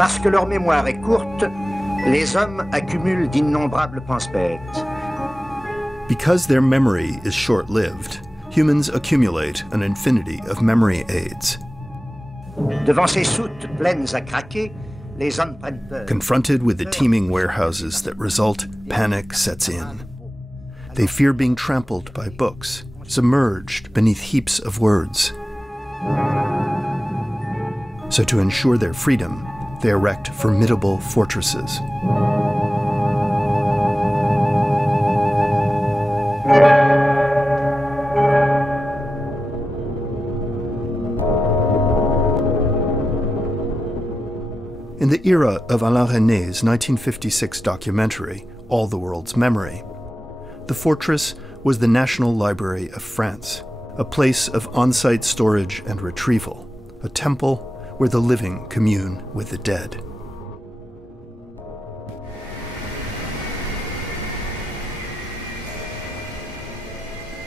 Parce que leur mémoire est courte, les hommes accumulent d'innombrables pense-bêtes. Because their memory is short-lived, humans accumulate an infinity of memory aids. Devant ces soutes pleines à craquer, les hommes prennent peur. Confronted with the teeming warehouses that result, panic sets in. They fear being trampled by books, submerged beneath heaps of words. So to ensure their freedom, they erect formidable fortresses. In the era of Alain Resnais' 1956 documentary, All the World's Memory, the fortress was the National Library of France, a place of on-site storage and retrieval, a temple where the living commune with the dead.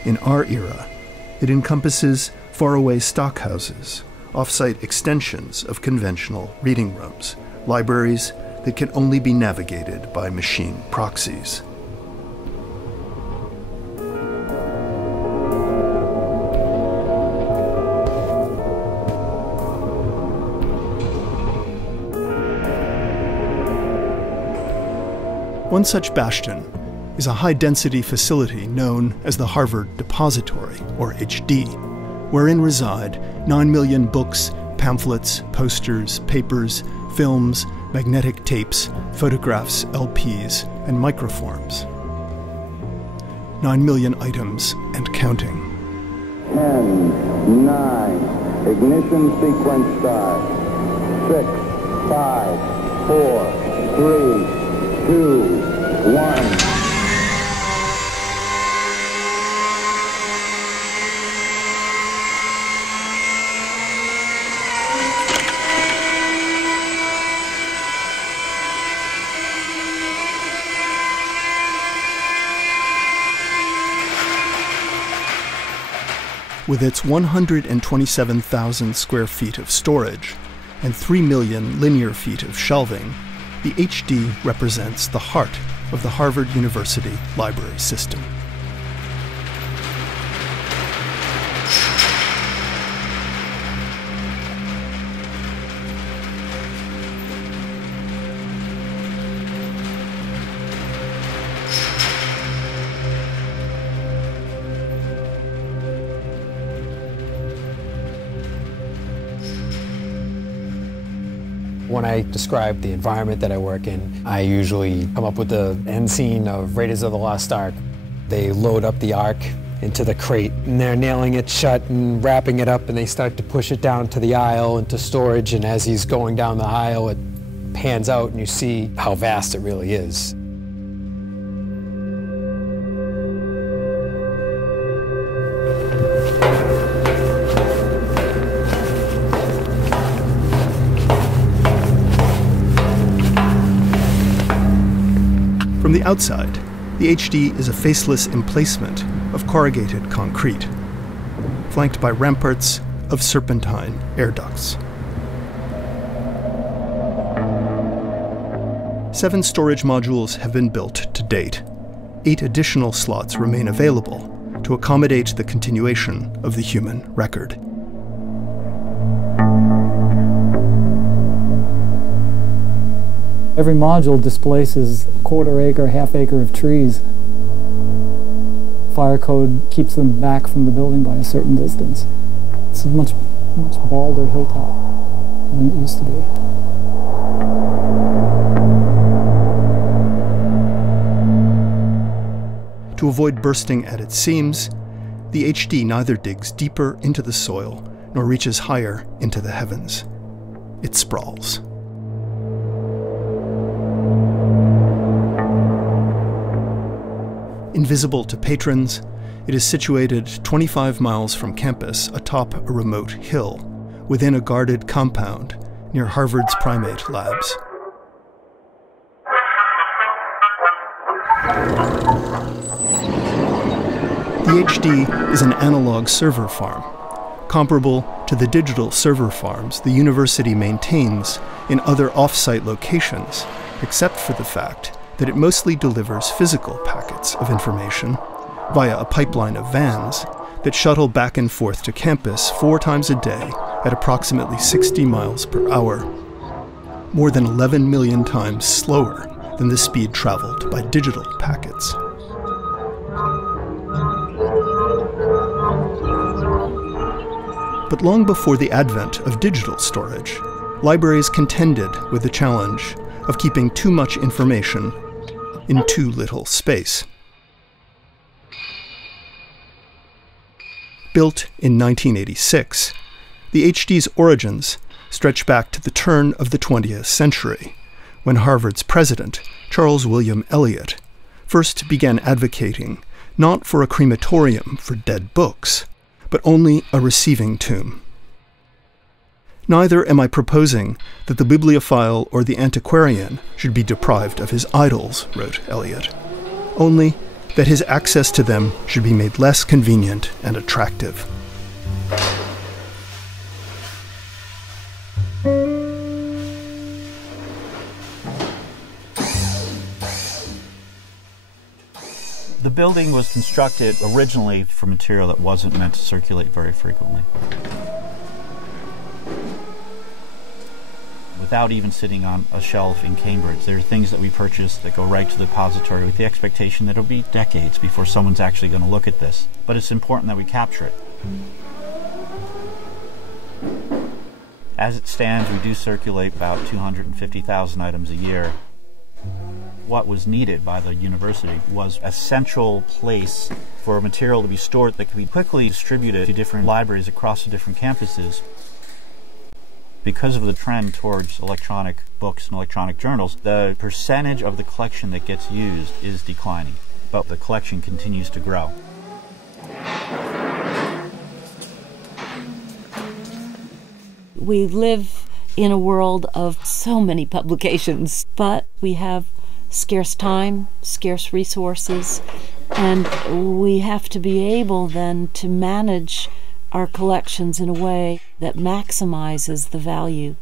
In our era, it encompasses faraway stockhouses, off-site extensions of conventional reading rooms, libraries that can only be navigated by machine proxies. One such bastion is a high-density facility known as the Harvard Depository, or HD, wherein reside 9 million books, pamphlets, posters, papers, films, magnetic tapes, photographs, LPs, and microforms. 9 million items and counting. 10, 9, ignition sequence start. 6, 5, 4, 3, 2, 1. With its 127,000 square feet of storage and 3 million linear feet of shelving, the HD represents the heart of the Harvard University library system. When I describe the environment that I work in, I usually come up with the end scene of Raiders of the Lost Ark. They load up the Ark into the crate, and they're nailing it shut and wrapping it up, and they start to push it down to the aisle into storage, and as he's going down the aisle, it pans out, and you see how vast it really is. From the outside, the HD is a faceless emplacement of corrugated concrete, flanked by ramparts of serpentine air ducts. 7 storage modules have been built to date. 8 additional slots remain available to accommodate the continuation of the human record. Every module displaces a quarter acre, half acre of trees. Fire code keeps them back from the building by a certain distance. It's a much balder hilltop than it used to be. To avoid bursting at its seams, the HD neither digs deeper into the soil nor reaches higher into the heavens. It sprawls. Invisible to patrons, it is situated 25 miles from campus atop a remote hill, within a guarded compound near Harvard's primate labs. The HD is an analog server farm, comparable to the digital server farms the university maintains in other off-site locations, except for the fact that it mostly delivers physical packets of information via a pipeline of vans that shuttle back and forth to campus 4 times a day at approximately 60 miles per hour, more than 11 million times slower than the speed traveled by digital packets. But long before the advent of digital storage, libraries contended with the challenge of keeping too much information in too little space. Built in 1986, the HD's origins stretch back to the turn of the 20th century, when Harvard's president, Charles William Eliot, first began advocating not for a crematorium for dead books, but only a receiving tomb. Neither am I proposing that the bibliophile or the antiquarian should be deprived of his idols, wrote Eliot, only that his access to them should be made less convenient and attractive. The building was constructed originally for material that wasn't meant to circulate very frequently. Without even sitting on a shelf in Cambridge, there are things that we purchase that go right to the depository with the expectation that it'll be decades before someone's actually going to look at this. But it's important that we capture it. As it stands, we do circulate about 250,000 items a year. What was needed by the university was a central place for material to be stored that could be quickly distributed to different libraries across the different campuses. Because of the trend towards electronic books and electronic journals, the percentage of the collection that gets used is declining, but the collection continues to grow. We live in a world of so many publications, but we have scarce time, scarce resources, and we have to be able then to manage our collections in a way that maximizes the value.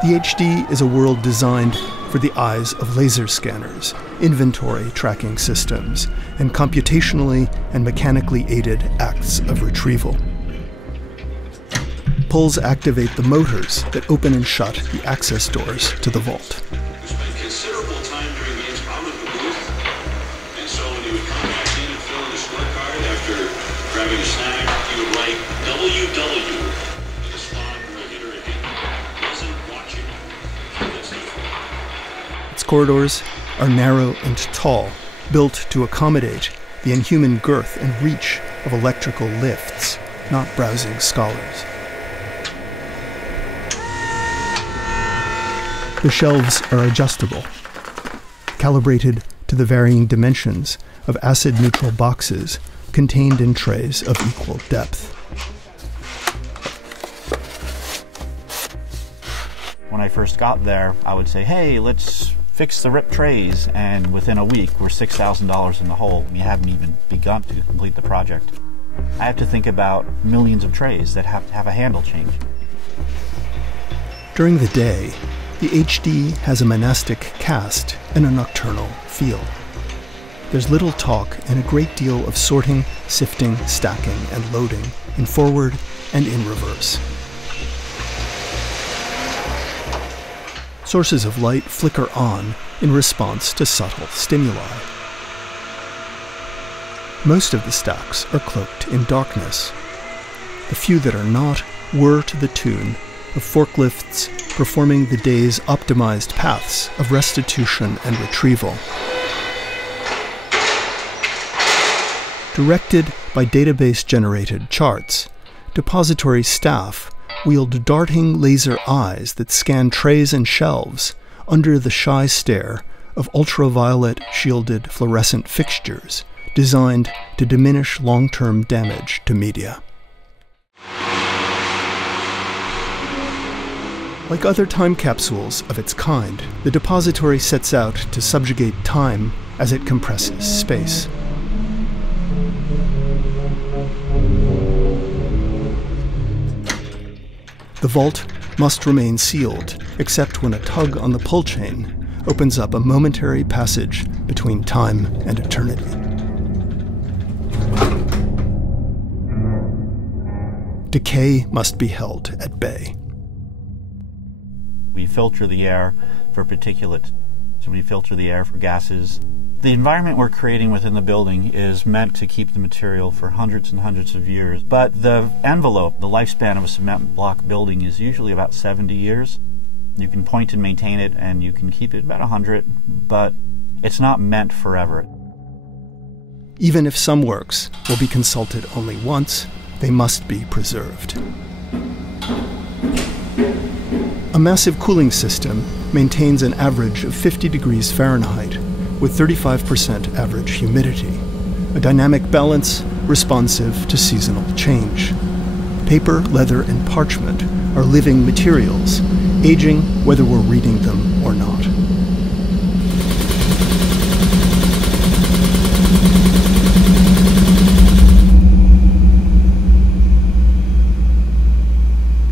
The HD is a world designed for the eyes of laser scanners, inventory tracking systems, and computationally and mechanically aided acts of retrieval. Pulls activate the motors that open and shut the access doors to the vault. We spent considerable time during meetings out of the booth, and so when you would come back in and fill in the scorecard after grabbing a snack, you would write WW. And this line will iterate, wasn't watching. Its corridors are narrow and tall, built to accommodate the inhuman girth and reach of electrical lifts, not browsing scholars. The shelves are adjustable, calibrated to the varying dimensions of acid-neutral boxes contained in trays of equal depth. When I first got there, I would say, hey, let's fix the ripped trays, and within a week we're $6,000 in the hole, and you haven't even begun to complete the project. I have to think about millions of trays that have to have a handle change. During the day, the HD has a monastic cast and a nocturnal feel. There's little talk and a great deal of sorting, sifting, stacking, and loading in forward and in reverse. Sources of light flicker on in response to subtle stimuli. Most of the stacks are cloaked in darkness. The few that are not whir to the tune of forklifts performing the day's optimized paths of restitution and retrieval. Directed by database-generated charts, depository staff wield darting laser eyes that scan trays and shelves under the shy stare of ultraviolet-shielded fluorescent fixtures designed to diminish long-term damage to media. Like other time capsules of its kind, the depository sets out to subjugate time as it compresses space. The vault must remain sealed, except when a tug on the pull chain opens up a momentary passage between time and eternity. Decay must be held at bay. We filter the air for particulates, so we filter the air for gases. The environment we're creating within the building is meant to keep the material for hundreds and hundreds of years, but the envelope, the lifespan of a cement block building is usually about 70 years. You can point and maintain it, and you can keep it about 100, but it's not meant forever. Even if some works will be consulted only once, they must be preserved. A massive cooling system maintains an average of 50 degrees Fahrenheit with 35% average humidity, a dynamic balance responsive to seasonal change. Paper, leather, and parchment are living materials, aging whether we're reading them or not.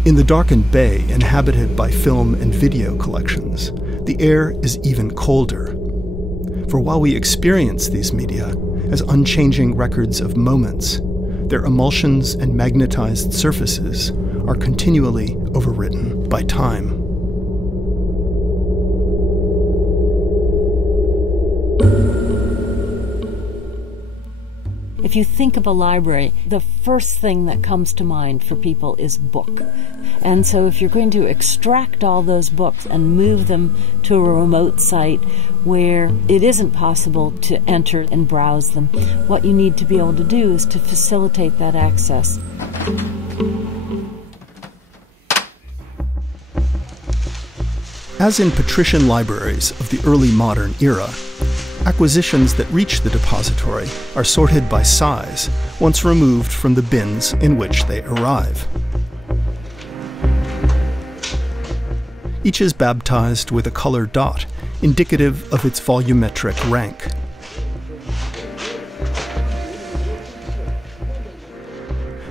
In the darkened bay inhabited by film and video collections, the air is even colder. For while we experience these media as unchanging records of moments, their emulsions and magnetized surfaces are continually overwritten by time. If you think of a library, the first thing that comes to mind for people is book. And so if you're going to extract all those books and move them to a remote site where it isn't possible to enter and browse them, what you need to be able to do is to facilitate that access. As in patrician libraries of the early modern era, acquisitions that reach the depository are sorted by size once removed from the bins in which they arrive. Each is baptized with a color dot, indicative of its volumetric rank.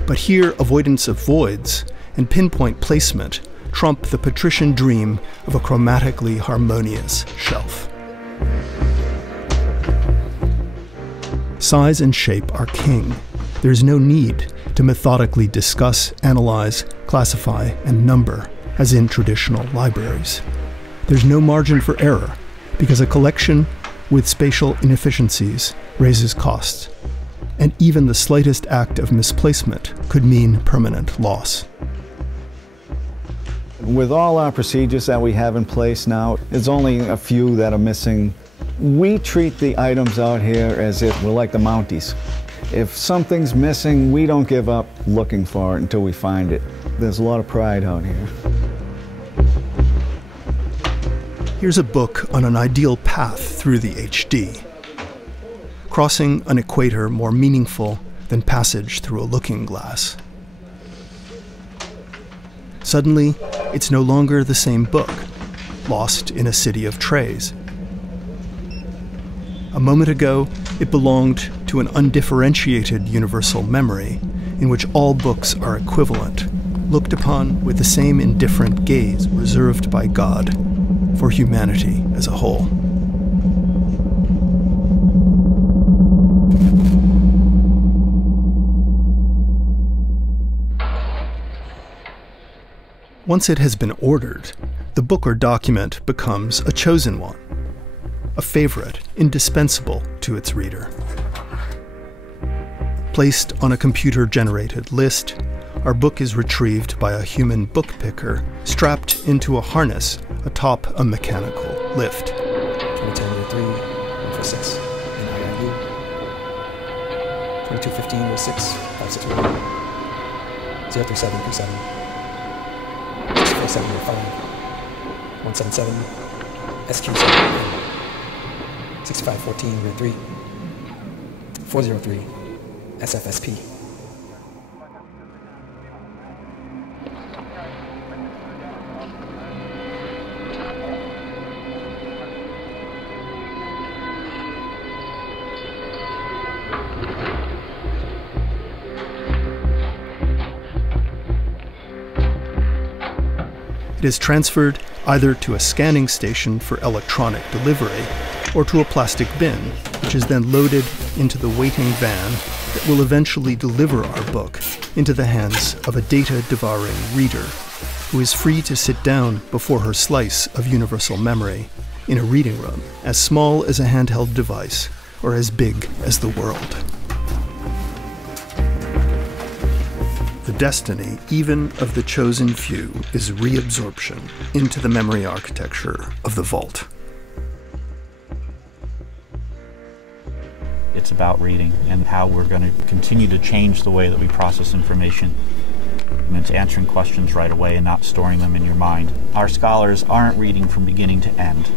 But here, avoidance of voids and pinpoint placement trump the patrician dream of a chromatically harmonious shelf. Size and shape are king. There is no need to methodically discuss, analyze, classify, and number, as in traditional libraries. There's no margin for error, because a collection with spatial inefficiencies raises costs, and even the slightest act of misplacement could mean permanent loss. With all our procedures that we have in place now, there's only a few that are missing. We treat the items out here as if we're like the Mounties. If something's missing, we don't give up looking for it until we find it. There's a lot of pride out here. Here's a book on an ideal path through the HD. Crossing an equator more meaningful than passage through a looking glass. Suddenly, it's no longer the same book, lost in a city of trays. A moment ago, it belonged to an undifferentiated universal memory in which all books are equivalent, looked upon with the same indifferent gaze reserved by God for humanity as a whole. Once it has been ordered, the book or document becomes a chosen one, a favorite, indispensable to its reader. Placed on a computer-generated list, our book is retrieved by a human book picker strapped into a harness atop a mechanical lift. 2010-3, 146, in IIU. 2215-06, 561, 03737, 64705, 177, SQ7, 6514-3, 403, SFSP. It is transferred either to a scanning station for electronic delivery or to a plastic bin, which is then loaded into the waiting van that will eventually deliver our book into the hands of a data-devouring reader who is free to sit down before her slice of universal memory in a reading room as small as a handheld device or as big as the world. The destiny, even of the chosen few, is reabsorption into the memory architecture of the vault. It's about reading and how we're going to continue to change the way that we process information. And it's answering questions right away and not storing them in your mind. Our scholars aren't reading from beginning to end.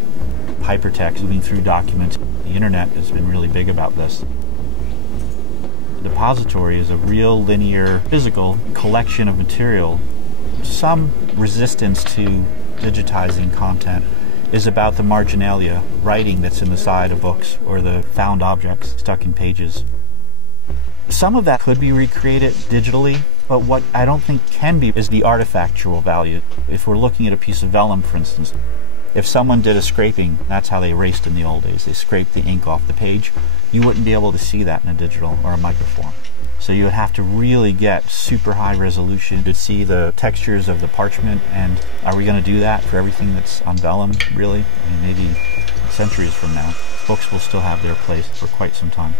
Hypertext, moving through documents. The internet has been really big about this. The depository is a real linear, physical collection of material. Some resistance to digitizing content is about the marginalia, writing that's in the side of books or the found objects stuck in pages. Some of that could be recreated digitally, but what I don't think can be is the artifactual value. If we're looking at a piece of vellum, for instance, if someone did a scraping, that's how they erased in the old days. They scraped the ink off the page. You wouldn't be able to see that in a digital or a microform. So you would have to really get super high resolution to see the textures of the parchment. And are we going to do that for everything that's on vellum, really? I mean, maybe centuries from now. Books will still have their place for quite some time.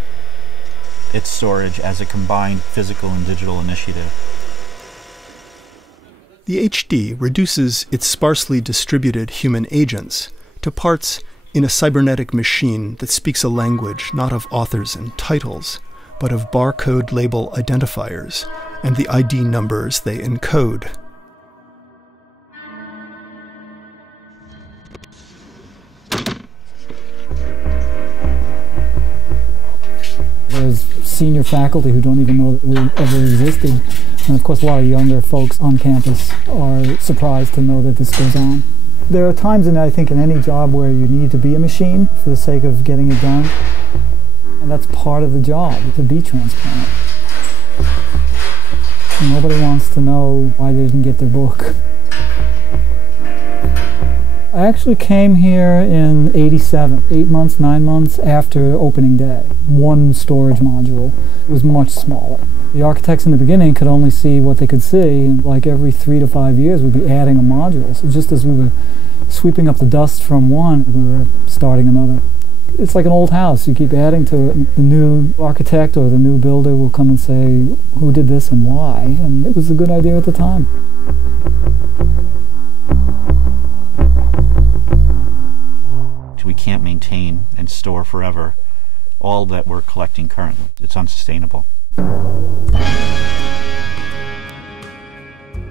It's storage as a combined physical and digital initiative. The HD reduces its sparsely distributed human agents to parts in a cybernetic machine that speaks a language not of authors and titles, but of barcode label identifiers and the ID numbers they encode. There's senior faculty who don't even know that we ever existed. And of course a lot of younger folks on campus are surprised to know that this goes on. There are times I think in any job where you need to be a machine for the sake of getting it done. And that's part of the job, to be transparent. Nobody wants to know why they didn't get their book. I actually came here in '87, 8 months, 9 months after opening day. One storage module was much smaller. The architects in the beginning could only see what they could see, and like every 3 to 5 years we'd be adding a module. So just as we were sweeping up the dust from one, we were starting another. It's like an old house. You keep adding to it. The new architect or the new builder will come and say, who did this and why? And it was a good idea at the time. We can't maintain and store forever all that we're collecting currently. It's unsustainable.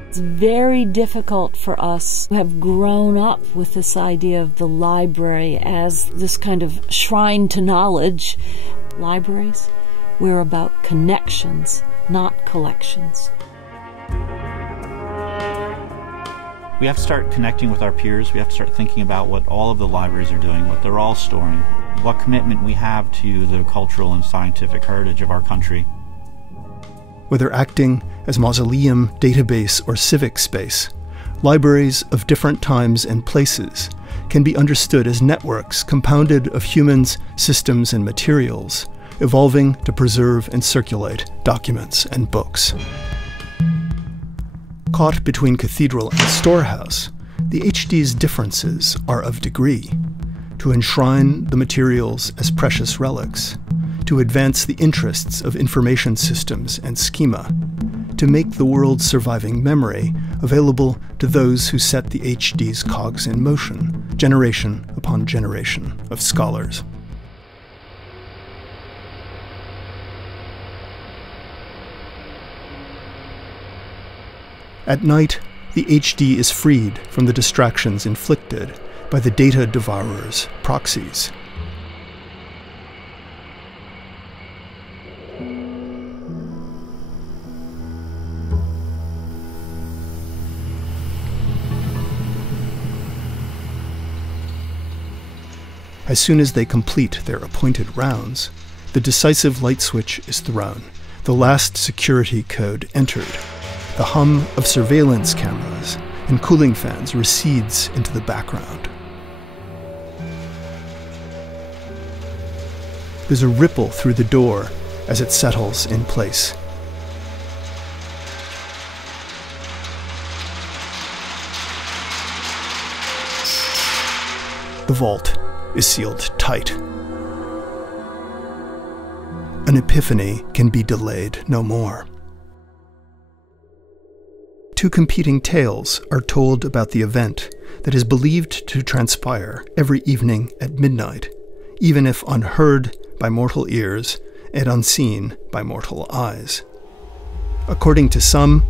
It's very difficult for us who have grown up with this idea of the library as this kind of shrine to knowledge. Libraries, we're about connections, not collections. We have to start connecting with our peers. We have to start thinking about what all of the libraries are doing, what they're all storing, what commitment we have to the cultural and scientific heritage of our country. Whether acting as mausoleum, database, or civic space, libraries of different times and places can be understood as networks compounded of humans, systems, and materials, evolving to preserve and circulate documents and books. Caught between cathedral and storehouse, the HD's differences are of degree: to enshrine the materials as precious relics, to advance the interests of information systems and schema, to make the world's surviving memory available to those who set the HD's cogs in motion, generation upon generation of scholars. At night, the HD is freed from the distractions inflicted by the data devourer's proxies. As soon as they complete their appointed rounds, the decisive light switch is thrown, the last security code entered. The hum of surveillance cameras and cooling fans recedes into the background. There's a ripple through the door as it settles in place. The vault is sealed tight. An epiphany can be delayed no more. Two competing tales are told about the event that is believed to transpire every evening at midnight, even if unheard by mortal ears and unseen by mortal eyes. According to some,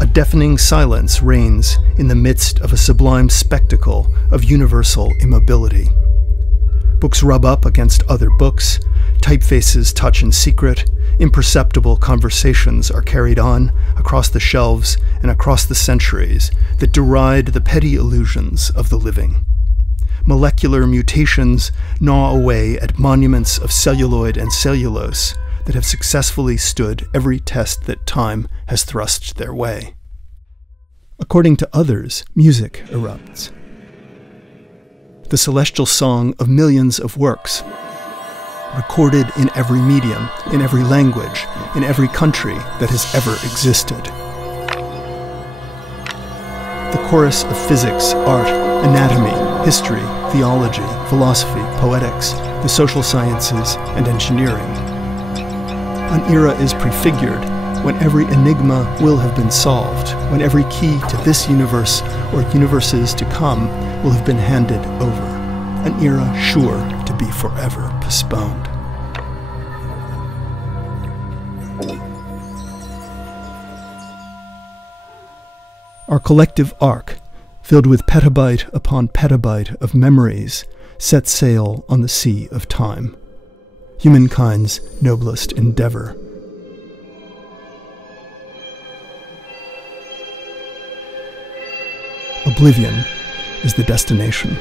a deafening silence reigns in the midst of a sublime spectacle of universal immobility. Books rub up against other books, typefaces touch in secret, imperceptible conversations are carried on across the shelves and across the centuries that deride the petty illusions of the living. Molecular mutations gnaw away at monuments of celluloid and cellulose that have successfully stood every test that time has thrust their way. According to others, music erupts. The celestial song of millions of works, recorded in every medium, in every language, in every country that has ever existed. The chorus of physics, art, anatomy, history, theology, philosophy, poetics, the social sciences, and engineering. An era is prefigured when every enigma will have been solved, when every key to this universe or universes to come will have been handed over. An era sure to be forever postponed. Our collective ark, filled with petabyte upon petabyte of memories, sets sail on the sea of time, humankind's noblest endeavor. Oblivion is the destination.